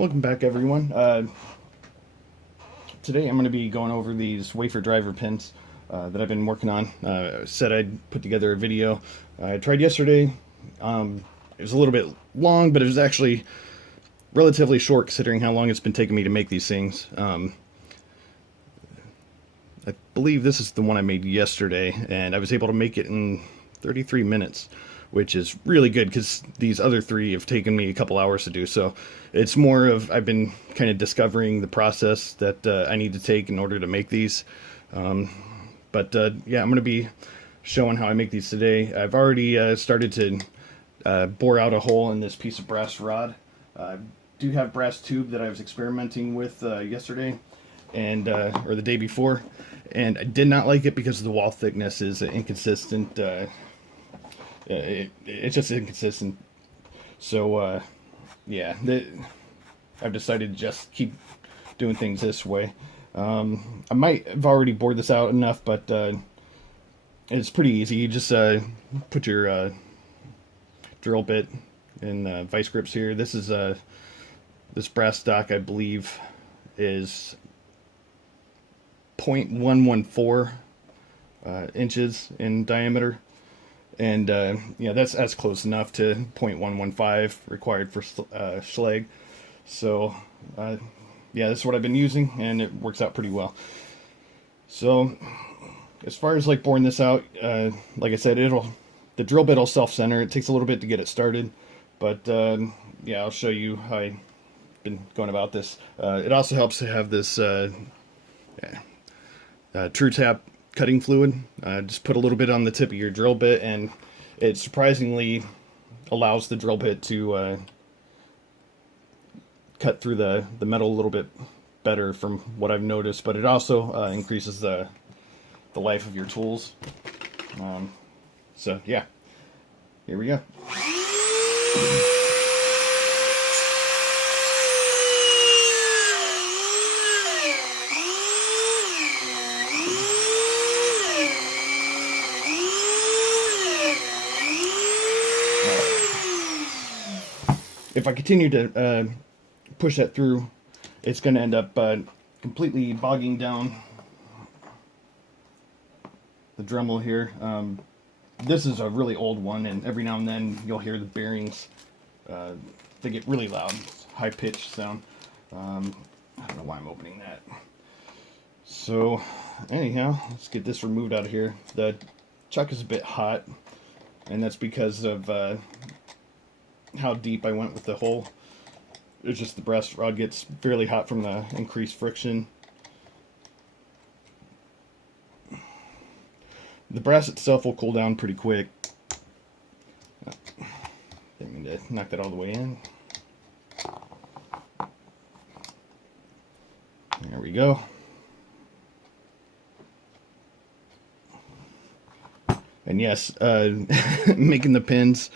Welcome back, everyone. Today I'm going to be going over these wafer driver pins that I've been working on. Said I'd put together a video. I tried yesterday. It was a little bit long, but it was actually relatively short considering how long it's been taking me to make these things. I believe this is the one I made yesterday, and I was able to make it in 33 minutes, which is really good because these other three have taken me a couple hours to do. So it's more of I've been kind of discovering the process that I need to take in order to make these. Yeah, I'm going to be showing how I make these today. I've already started to bore out a hole in this piece of brass rod. I do have brass tube that I was experimenting with yesterday and or the day before, and I did not like it because the wall thickness is inconsistent. It's just inconsistent. So yeah, I've decided to just keep doing things this way. I might have already bored this out enough, but it's pretty easy. You just put your drill bit in vice grips here. This is this brass stock, I believe, is 0.114 inches in diameter. And yeah, that's close enough to 0.115 required for Schlage. So yeah, this is what I've been using, and it works out pretty well. So as far as like boring this out, like I said, the drill bit will self-center. It takes a little bit to get it started, but yeah, I'll show you how I've been going about this. It also helps to have this True Tap cutting fluid. Just put a little bit on the tip of your drill bit, and it surprisingly allows the drill bit to cut through the metal a little bit better from what I've noticed, but it also increases the life of your tools. So yeah, here we go. If I continue to push that through, it's going to end up completely bogging down the Dremel here. This is a really old one, and every now and then you'll hear the bearings. They get really loud, high-pitched sound. I don't know why I'm opening that. So anyhow, let's get this removed out of here. The chuck is a bit hot, and that's because of how deep I went with the hole. It's just the brass rod gets fairly hot from the increased friction. The brass itself will cool down pretty quick. Didn't mean to knock that all the way in. There we go. And yes, making the pins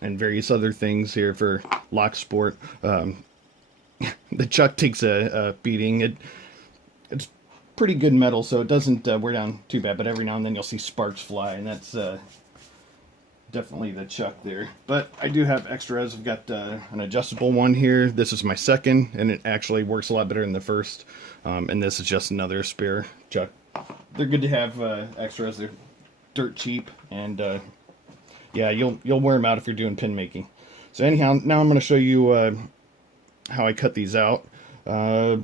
and various other things here for lock sport. The chuck takes a beating. It's pretty good metal, so it doesn't wear down too bad, but every now and then you'll see sparks fly, and that's definitely the chuck there. But I do have extras. I've got an adjustable one here. This is my second, and it actually works a lot better than the first. And this is just another spare chuck. They're good to have extras. They're dirt cheap, and yeah, you'll wear them out if you're doing pin making. So anyhow, now I'm going to show you how I cut these out. I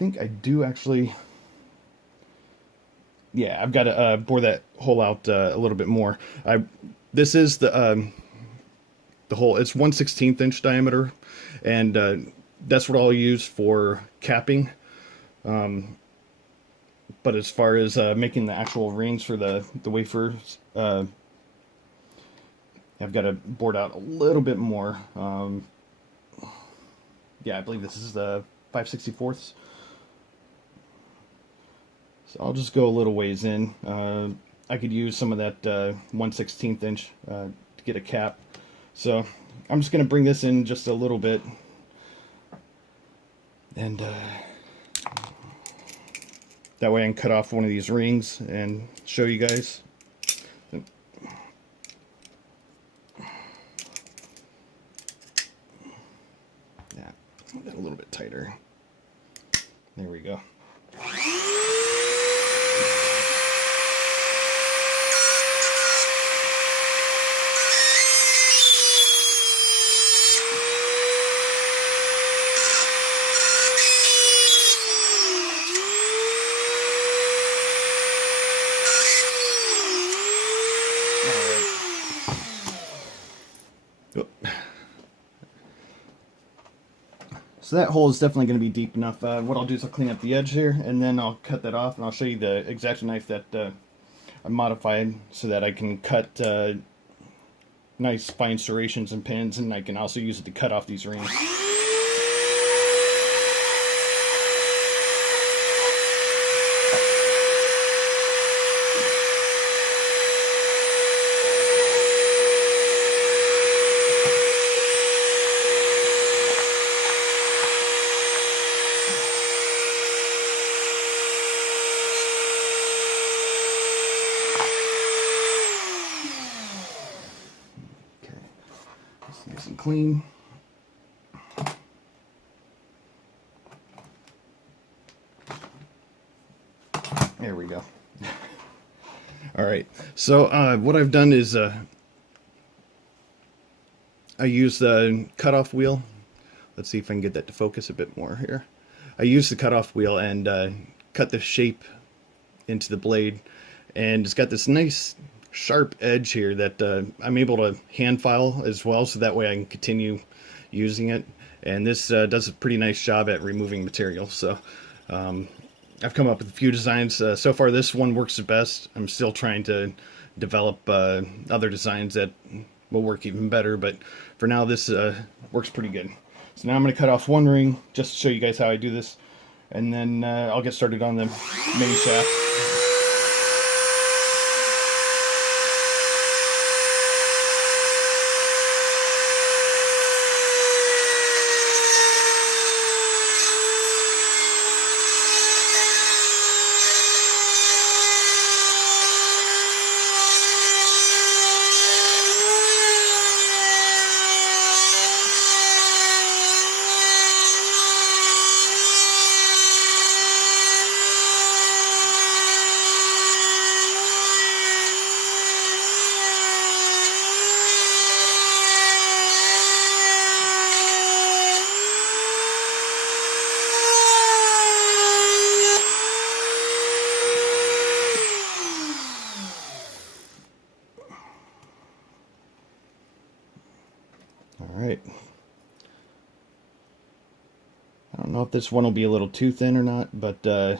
think I do actually. Yeah, I've got to bore that hole out a little bit more. This is the hole. It's 1/16 inch diameter, and that's what I'll use for capping. But as far as making the actual rings for the wafers, I've got to board out a little bit more. Yeah, I believe this is the 5/64. So I'll just go a little ways in. I could use some of that 1/16 inch to get a cap. So I'm just going to bring this in just a little bit. And that way I can cut off one of these rings and show you guys. That a little bit tighter. There we go. So that hole is definitely going to be deep enough. What I'll do is I'll clean up the edge here, and then I'll cut that off, and I'll show you the X-Acto knife that I modified so that I can cut nice fine serrations and pins, and I can also use it to cut off these rings. Nice and clean. There we go. All right. So what I've done is I use the cutoff wheel. Let's see if I can get that to focus a bit more here. I use the cutoff wheel and cut the shape into the blade, and it's got this nice sharp edge here that I'm able to hand file as well, so that way I can continue using it. And this does a pretty nice job at removing material. So I've come up with a few designs. So far this one works the best. I'm still trying to develop other designs that will work even better, but for now this works pretty good. So now I'm going to cut off one ring just to show you guys how I do this, and then I'll get started on the main shaft. Alright. I don't know if this one will be a little too thin or not, but you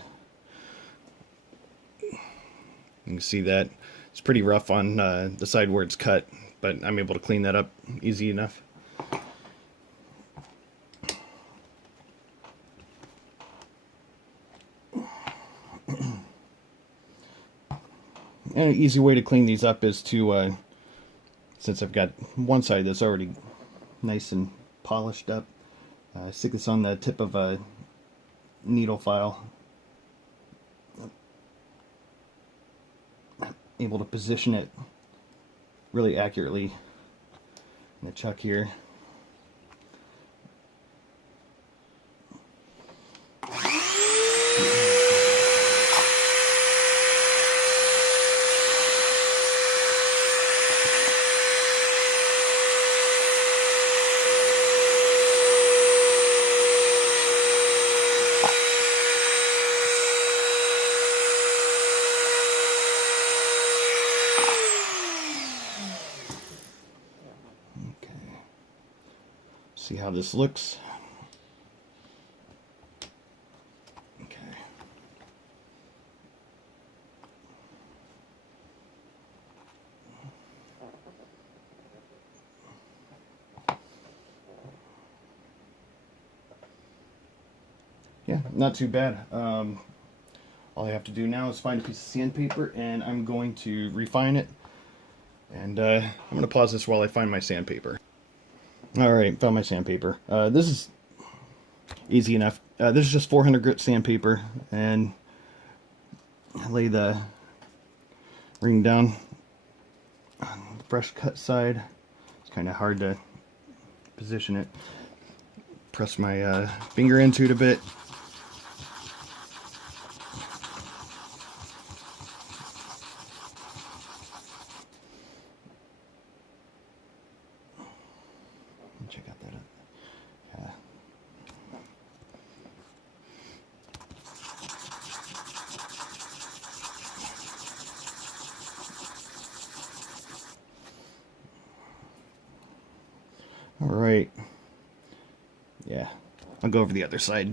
can see that it's pretty rough on the side where it's cut, but I'm able to clean that up easy enough. And an easy way to clean these up is to, since I've got one side that's already nice and polished up, stick this on the tip of a needle file. Able to position it really accurately in the chuck here. See how this looks. Okay. Yeah, not too bad. All I have to do now is find a piece of sandpaper, and I'm going to refine it. And I'm going to pause this while I find my sandpaper. Alright, found my sandpaper. This is easy enough. This is just 400 grit sandpaper, and I lay the ring down on the fresh cut side. It's kind of hard to position it. press my finger into it a bit. Check out that. Yeah. All right. Yeah, I'll go over the other side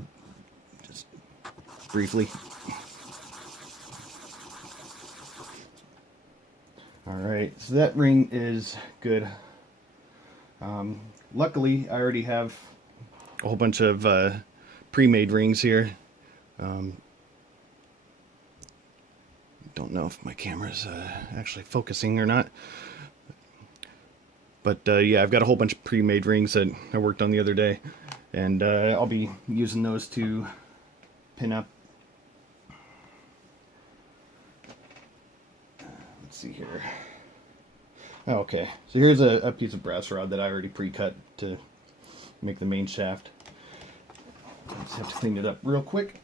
just briefly. All right, so that ring is good. Luckily, I already have a whole bunch of pre-made rings here. Don't know if my camera's actually focusing or not. But yeah, I've got a whole bunch of pre-made rings that I worked on the other day. And I'll be using those to pin up. Let's see here. Oh, okay, so here's a piece of brass rod that I already pre-cut to make the main shaft. Just have to clean it up real quick.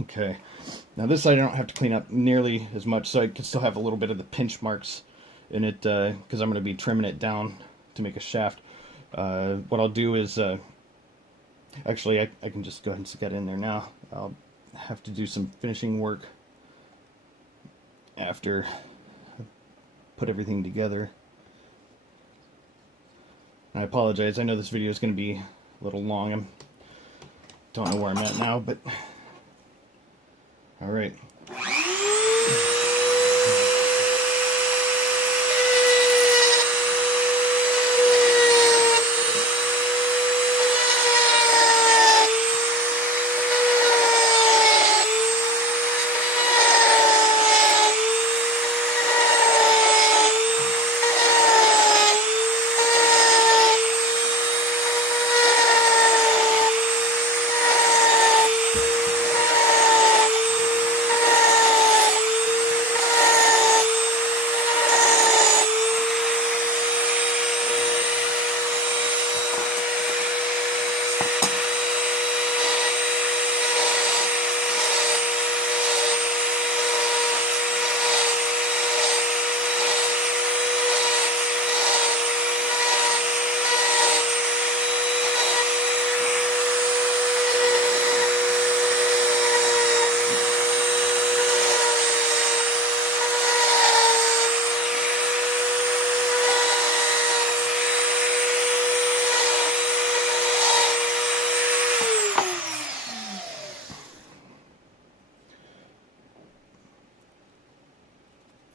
Okay, now this side I don't have to clean up nearly as much, so I can still have a little bit of the pinch marks in it, because I'm going to be trimming it down to make a shaft. What I'll do is, actually I can just go ahead and get in there now. I'll have to do some finishing work after I put everything together. I apologize, I know this video is going to be a little long. I don't know where I'm at now, but all right.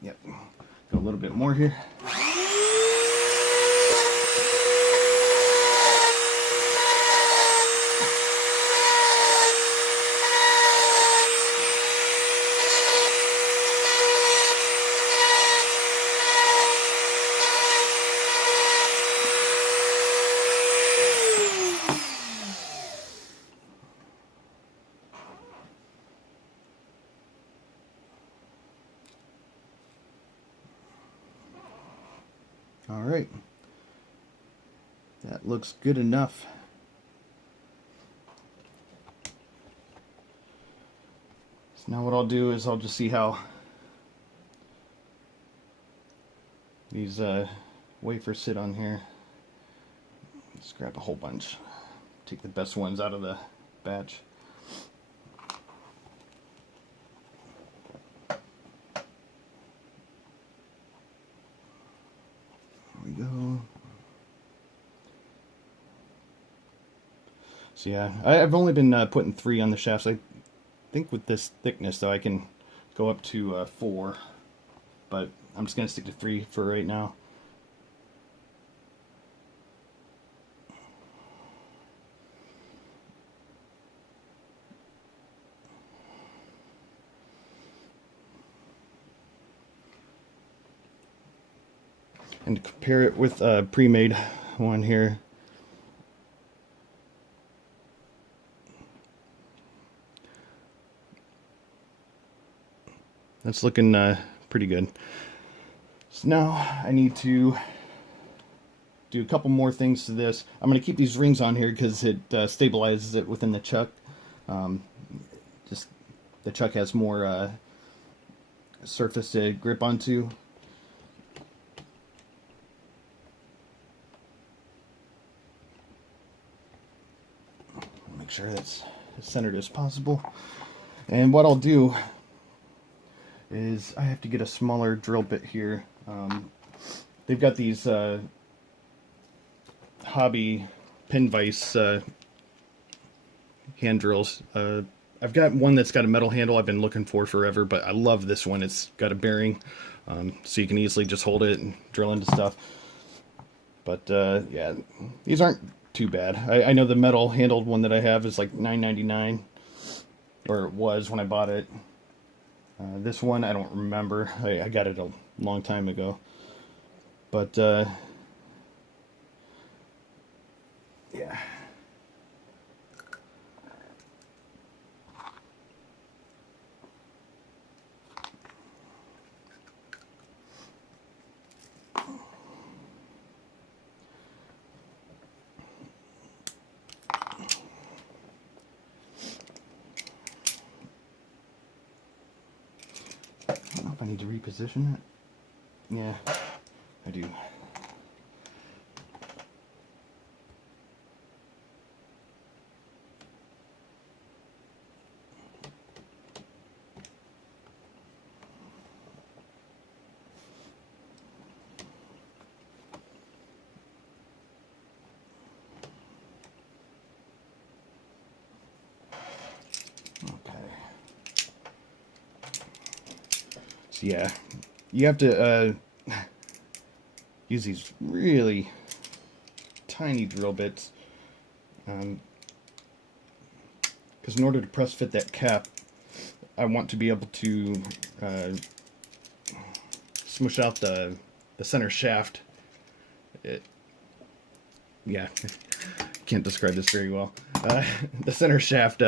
Yep, go a little bit more here. All right, that looks good enough. So now what I'll do is I'll just see how these wafers sit on here. Just grab a whole bunch, take the best ones out of the batch. So yeah, I've only been putting 3 on the shafts. I think with this thickness though I can go up to 4, but I'm just gonna stick to 3 for right now. And to compare it with a pre-made one here, that's looking pretty good. So now I need to do a couple more things to this. I'm going to keep these rings on here because it stabilizes it within the chuck. Just the chuck has more surface to grip onto. Make sure that's as centered as possible. And what I'll do is I have to get a smaller drill bit here. They've got these hobby pin vise hand drills. I've got one that's got a metal handle I've been looking for forever, but I love this one. It's got a bearing, so you can easily just hold it and drill into stuff. But yeah, these aren't too bad. I know the metal handled one that I have is like $9.99, or it was when I bought it. This one I don't remember. I got it a long time ago. But yeah. I don't know if I need to reposition it. Yeah, I do. So yeah, you have to use these really tiny drill bits, because in order to press fit that cap, I want to be able to smush out the center shaft. Yeah, can't describe this very well. The center shaft,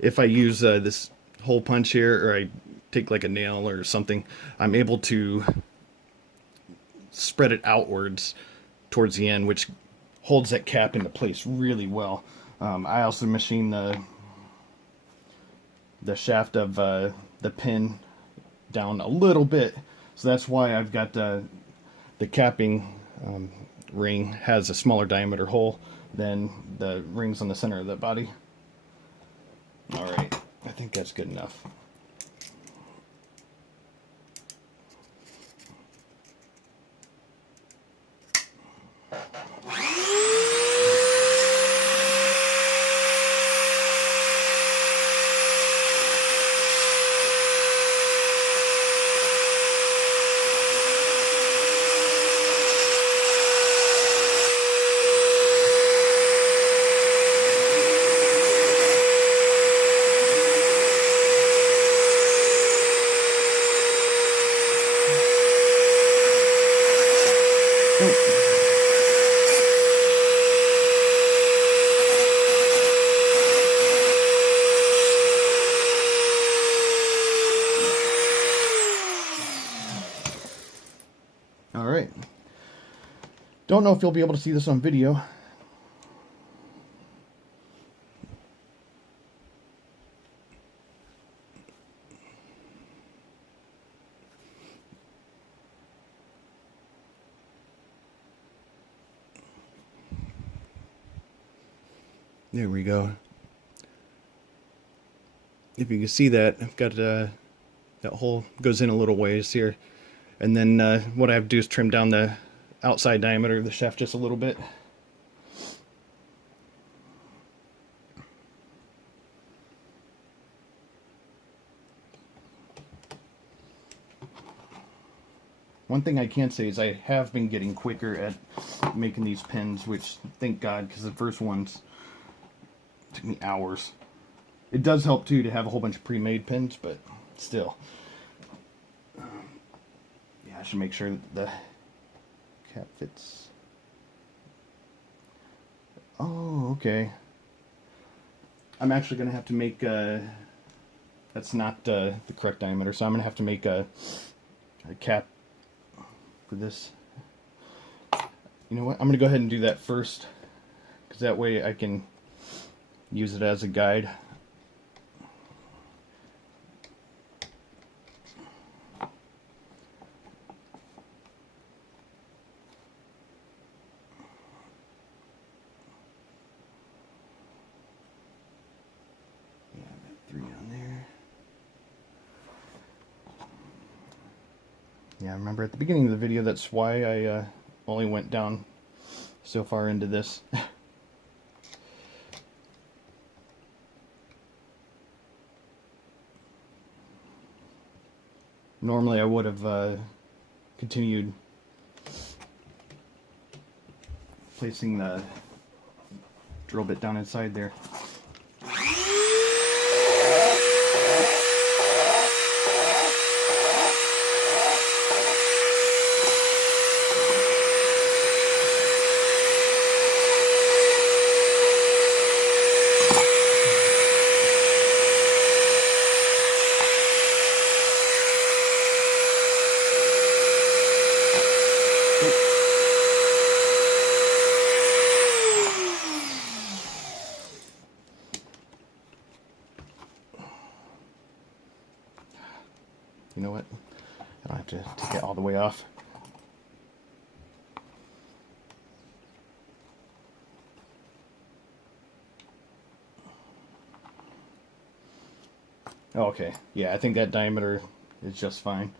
if I use this hole punch here, or I take like a nail or something, I'm able to spread it outwards towards the end, which holds that cap into place really well. I also machine the shaft of the pin down a little bit, so that's why I've got the capping ring has a smaller diameter hole than the rings on the center of the body. Alright, I think that's good enough. Alright. Don't know if you'll be able to see this on video. There we go. If you can see that, I've got that hole goes in a little ways here. And then what I have to do is trim down the outside diameter of the shaft just a little bit. One thing I can say is I have been getting quicker at making these pins, which thank God, because the first ones took me hours. It does help too to have a whole bunch of pre-made pins, but still. Yeah, I should make sure that the cap fits. Oh, okay. I'm actually going to have to make that's not the correct diameter, so I'm going to have to make a cap for this. You know what? I'm going to go ahead and do that first, because that way I can use it as a guide. Yeah, I remember at the beginning of the video, that's why I only went down so far into this. Normally I would have continued placing the drill bit down inside there. You know what? I don't have to take it all the way off. Okay, yeah, I think that diameter is just fine.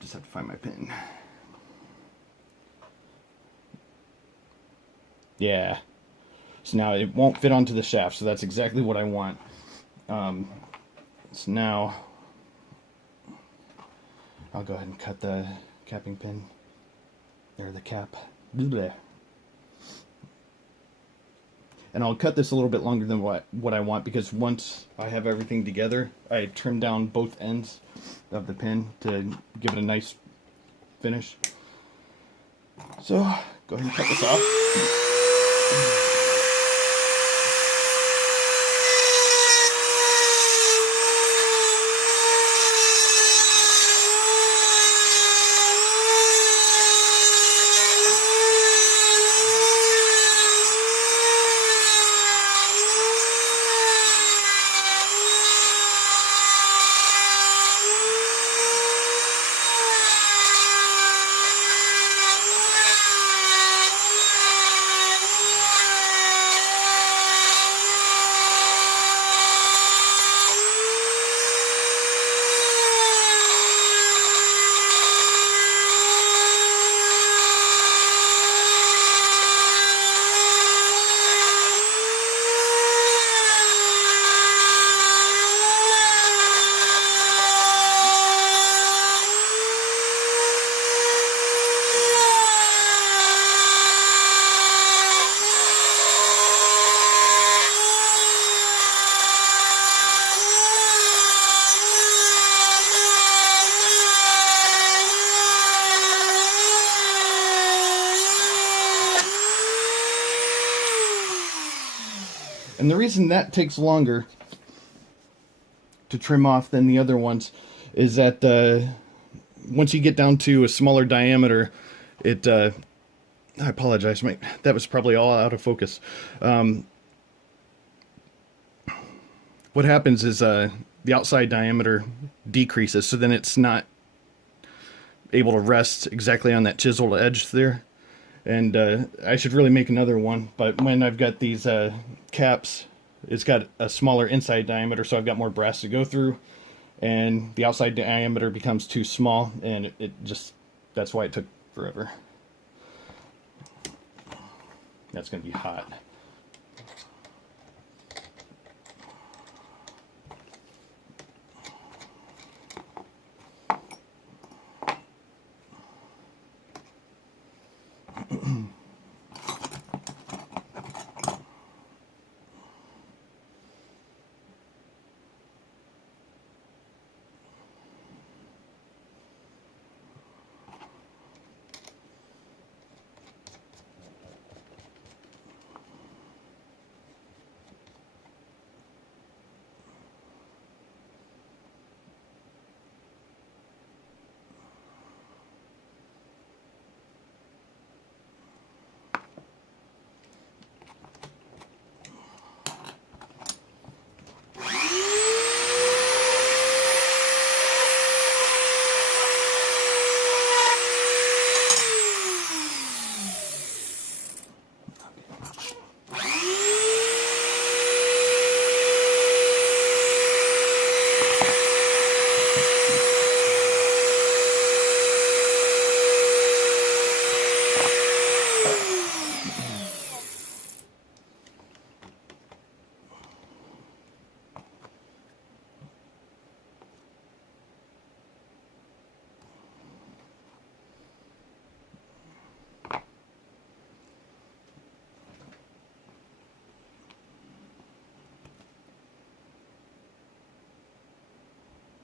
Just have to find my pin. Yeah. So now it won't fit onto the shaft, so that's exactly what I want. So now I'll go ahead and cut the capping pin, or the cap. Blech. And I'll cut this a little bit longer than what I want, because once I have everything together, I trim down both ends of the pin to give it a nice finish. So go ahead and cut this off. And the reason that takes longer to trim off than the other ones is that once you get down to a smaller diameter, it I apologize, that was probably all out of focus. What happens is the outside diameter decreases, so then it's not able to rest exactly on that chiseled edge there. And I should really make another one, but when I've got these caps, it's got a smaller inside diameter, so I've got more brass to go through, and the outside diameter becomes too small, and that's why it took forever. That's going to be hot.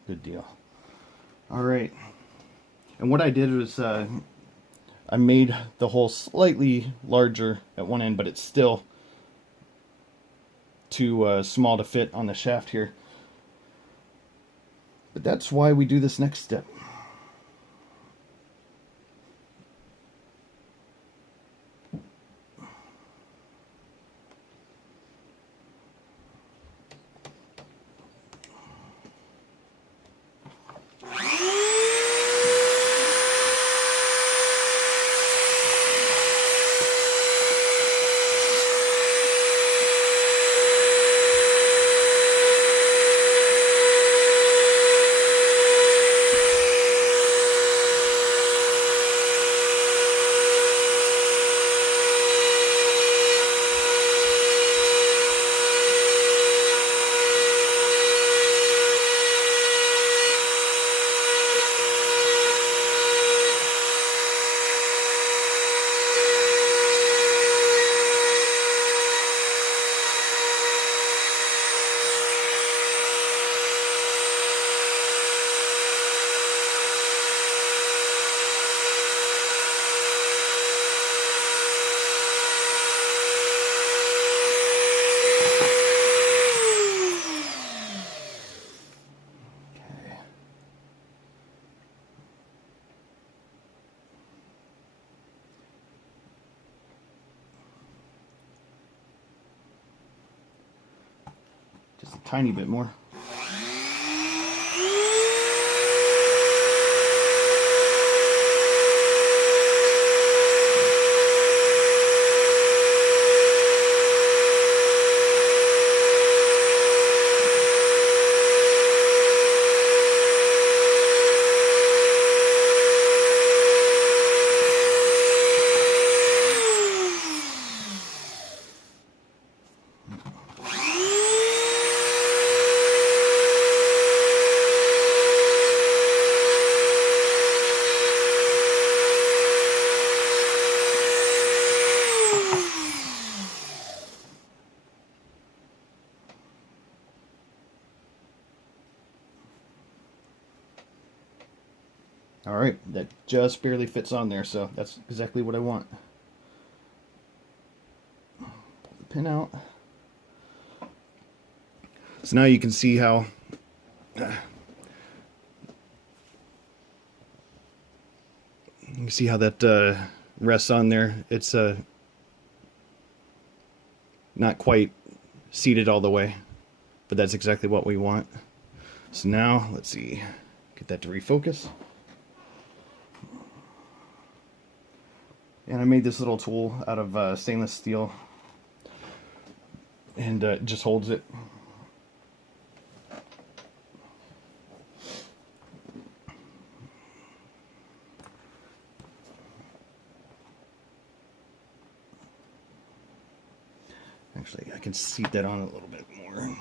Good deal. All right. And what I did was I made the hole slightly larger at one end, but it's still too small to fit on the shaft here. But that's why we do this next step. Just a tiny bit more. All right, that just barely fits on there, so that's exactly what I want. Pull the pin out. So now you can see how that rests on there. It's not quite seated all the way, but that's exactly what we want. So now, let's see, get that to refocus. And I made this little tool out of stainless steel, and it just holds it. Actually, I can seat that on a little bit more.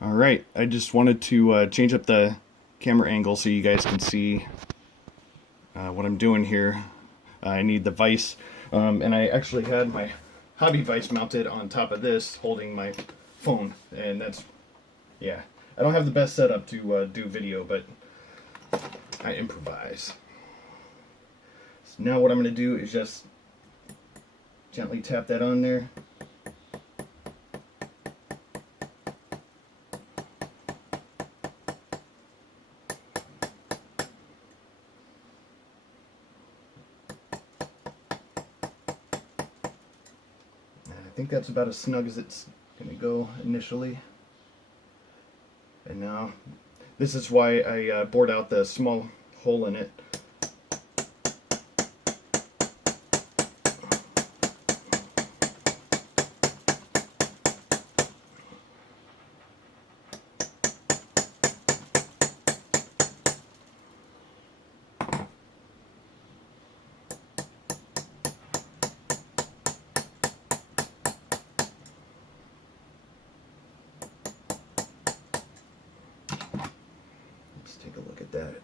All right, I just wanted to change up the camera angle so you guys can see what I'm doing here. I need the vise, and I actually had my hobby vise mounted on top of this, holding my phone, and that's, yeah. I don't have the best setup to do video, but I improvise. So now what I'm going to do is just gently tap that on there. I think that's about as snug as it's going to go initially. And now, this is why I bored out the small hole in it. Let's take a look at that.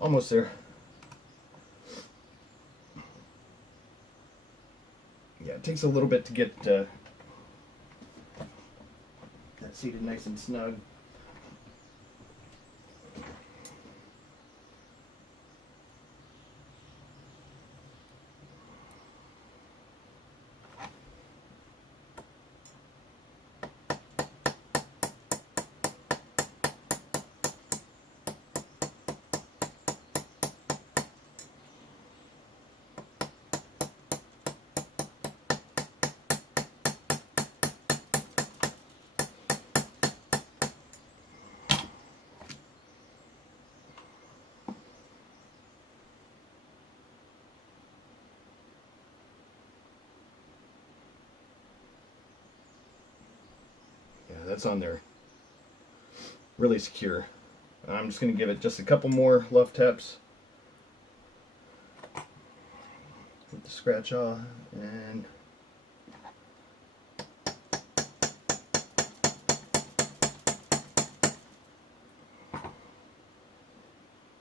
Almost there. Yeah, it takes a little bit to get that seated nice and snug. Yeah, that's on there. Really secure. I'm just going to give it just a couple more luff taps with the scratch off, and